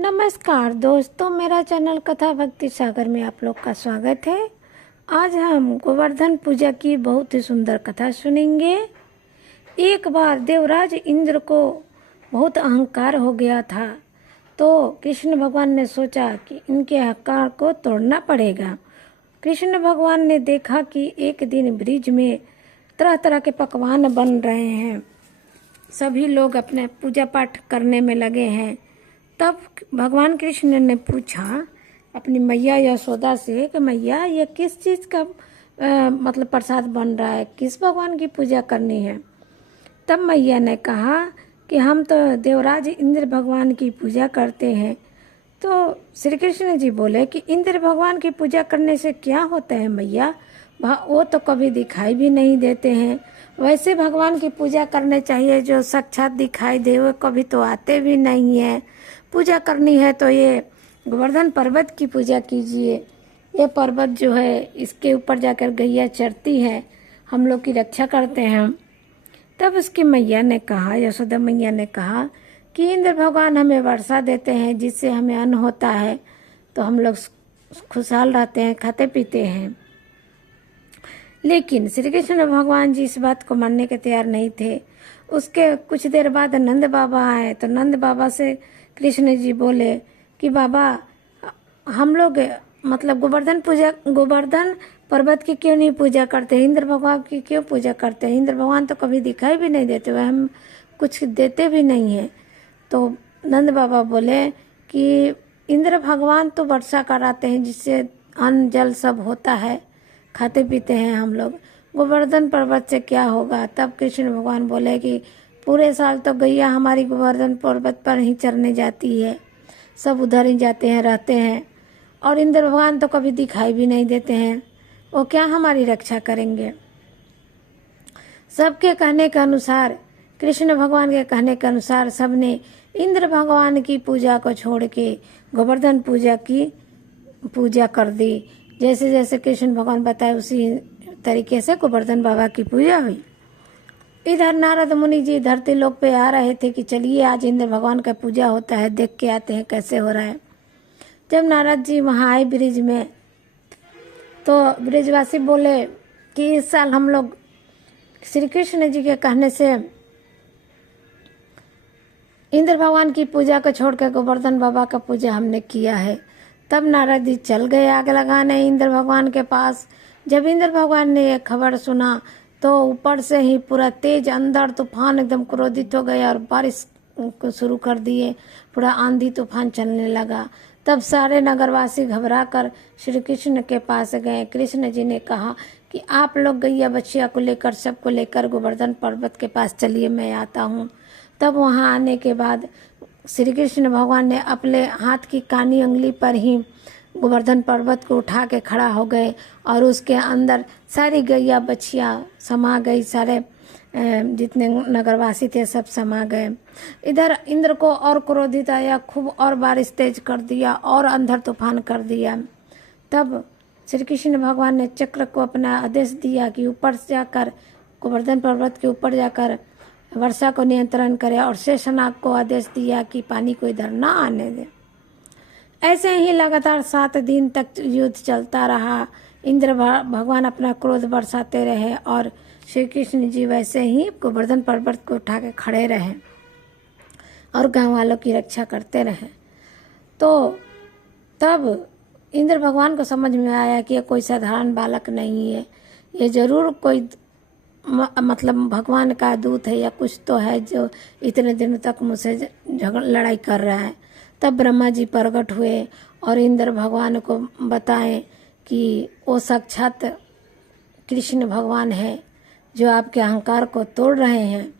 नमस्कार दोस्तों, मेरा चैनल कथा भक्ति सागर में आप लोग का स्वागत है। आज हम गोवर्धन पूजा की बहुत ही सुंदर कथा सुनेंगे। एक बार देवराज इंद्र को बहुत अहंकार हो गया था, तो कृष्ण भगवान ने सोचा कि इनके अहंकार को तोड़ना पड़ेगा। कृष्ण भगवान ने देखा कि एक दिन ब्रिज में तरह तरह के पकवान बन रहे हैं, सभी लोग अपने पूजा पाठ करने में लगे हैं। तब भगवान कृष्ण ने पूछा अपनी मैया यशोदा से कि मैया, ये किस चीज़ का मतलब प्रसाद बन रहा है, किस भगवान की पूजा करनी है। तब मैया ने कहा कि हम तो देवराज इंद्र भगवान की पूजा करते हैं। तो श्री कृष्ण जी बोले कि इंद्र भगवान की पूजा करने से क्या होता है मैया, वो तो कभी दिखाई भी नहीं देते हैं। वैसे भगवान की पूजा करने चाहिए जो साक्षात दिखाई दे, वो कभी तो आते भी नहीं है। पूजा करनी है तो ये गोवर्धन पर्वत की पूजा कीजिए। ये पर्वत जो है, इसके ऊपर जाकर गैया चरती है, हम लोग की रक्षा करते हैं। तब उसकी मैया ने कहा, यशोदा मैया ने कहा कि इंद्र भगवान हमें वर्षा देते हैं, जिससे हमें अन्न होता है, तो हम लोग खुशहाल रहते हैं, खाते पीते हैं। लेकिन श्री कृष्ण भगवान जी इस बात को मानने के तैयार नहीं थे। उसके कुछ देर बाद नंद बाबा आए, तो नंद बाबा से कृष्ण जी बोले कि बाबा, हम लोग मतलब गोवर्धन पर्वत की क्यों नहीं पूजा करते, इंद्र भगवान की क्यों पूजा करते हैं। इंद्र भगवान तो कभी दिखाई भी नहीं देते, वह हम कुछ देते भी नहीं हैं। तो नंद बाबा बोले कि इंद्र भगवान तो वर्षा कराते हैं, जिससे अन्न जल सब होता है, खाते पीते हैं हम लोग। गोवर्धन पर्वत से क्या होगा। तब कृष्ण भगवान बोले कि पूरे साल तो गैया हमारी गोवर्धन पर्वत पर ही चरने जाती है, सब उधर ही जाते हैं, रहते हैं, और इंद्र भगवान तो कभी दिखाई भी नहीं देते हैं, वो क्या हमारी रक्षा करेंगे। सबके कहने के अनुसार, कृष्ण भगवान के कहने के अनुसार सबने इंद्र भगवान की पूजा को छोड़ के गोवर्धन पूजा की पूजा कर दी। जैसे जैसे कृष्ण भगवान बताए उसी तरीके से गोवर्धन बाबा की पूजा हुई। इधर नारद मुनि जी धरती लोक पे आ रहे थे कि चलिए आज इंद्र भगवान का पूजा होता है, देख के आते हैं कैसे हो रहा है। जब नारद जी वहाँ आए ब्रिज में, तो ब्रिजवासी बोले कि इस साल हम लोग श्री कृष्ण जी के कहने से इंद्र भगवान की पूजा को छोड़कर गोवर्धन बाबा का पूजा हमने किया है। तब नारद जी चल गए आग लगाने इंद्र भगवान के पास। जब इंद्र भगवान ने ये खबर सुना तो ऊपर से ही पूरा तेज अंधड़ तूफान एकदम क्रोधित हो गया और बारिश शुरू कर दिए, पूरा आंधी तूफान चलने लगा। तब सारे नगरवासी घबरा कर श्री कृष्ण के पास गए। कृष्ण जी ने कहा कि आप लोग गैया बच्चिया को लेकर, सबको लेकर गोवर्धन पर्वत के पास चलिए, मैं आता हूँ। तब वहाँ आने के बाद श्री कृष्ण भगवान ने अपने हाथ की कानी उंगली पर ही गोवर्धन पर्वत को उठा के खड़ा हो गए और उसके अंदर सारी गैया बच्चियाँ समा गई, सारे जितने नगरवासी थे सब समा गए। इधर इंद्र को और क्रोधित आया, खूब और बारिश तेज कर दिया और अंधड़ तूफान कर दिया। तब श्री कृष्ण भगवान ने चक्र को अपना आदेश दिया कि ऊपर जाकर गोवर्धन पर्वत के ऊपर जाकर वर्षा को नियंत्रण करे, और शेषनाग को आदेश दिया कि पानी को इधर ना आने दे। ऐसे ही लगातार 7 दिन तक युद्ध चलता रहा। इंद्र भगवान अपना क्रोध बरसाते रहे और श्री कृष्ण जी वैसे ही गोवर्धन पर्वत को उठा के खड़े रहे और गांव वालों की रक्षा करते रहे। तो तब इंद्र भगवान को समझ में आया कि ये कोई साधारण बालक नहीं है, ये जरूर कोई मतलब भगवान का दूत है या कुछ तो है जो इतने दिनों तक मुझसे लड़ाई कर रहा है। तब ब्रह्मा जी प्रकट हुए और इंद्र भगवान को बताएं कि वो साक्षात कृष्ण भगवान है जो आपके अहंकार को तोड़ रहे हैं।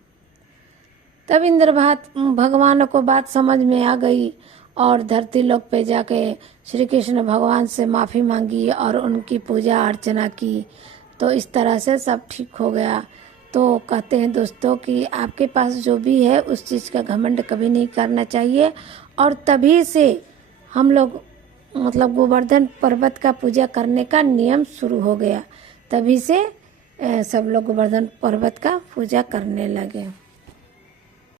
तब इंद्र भगवान को बात समझ में आ गई और धरती लोक पे जाके श्री कृष्ण भगवान से माफ़ी मांगी और उनकी पूजा अर्चना की। तो इस तरह से सब ठीक हो गया। तो कहते हैं दोस्तों कि आपके पास जो भी है उस चीज़ का घमंड कभी नहीं करना चाहिए। और तभी से हम लोग मतलब गोवर्धन पर्वत का पूजा करने का नियम शुरू हो गया। तभी से सब लोग गोवर्धन पर्वत का पूजा करने लगे।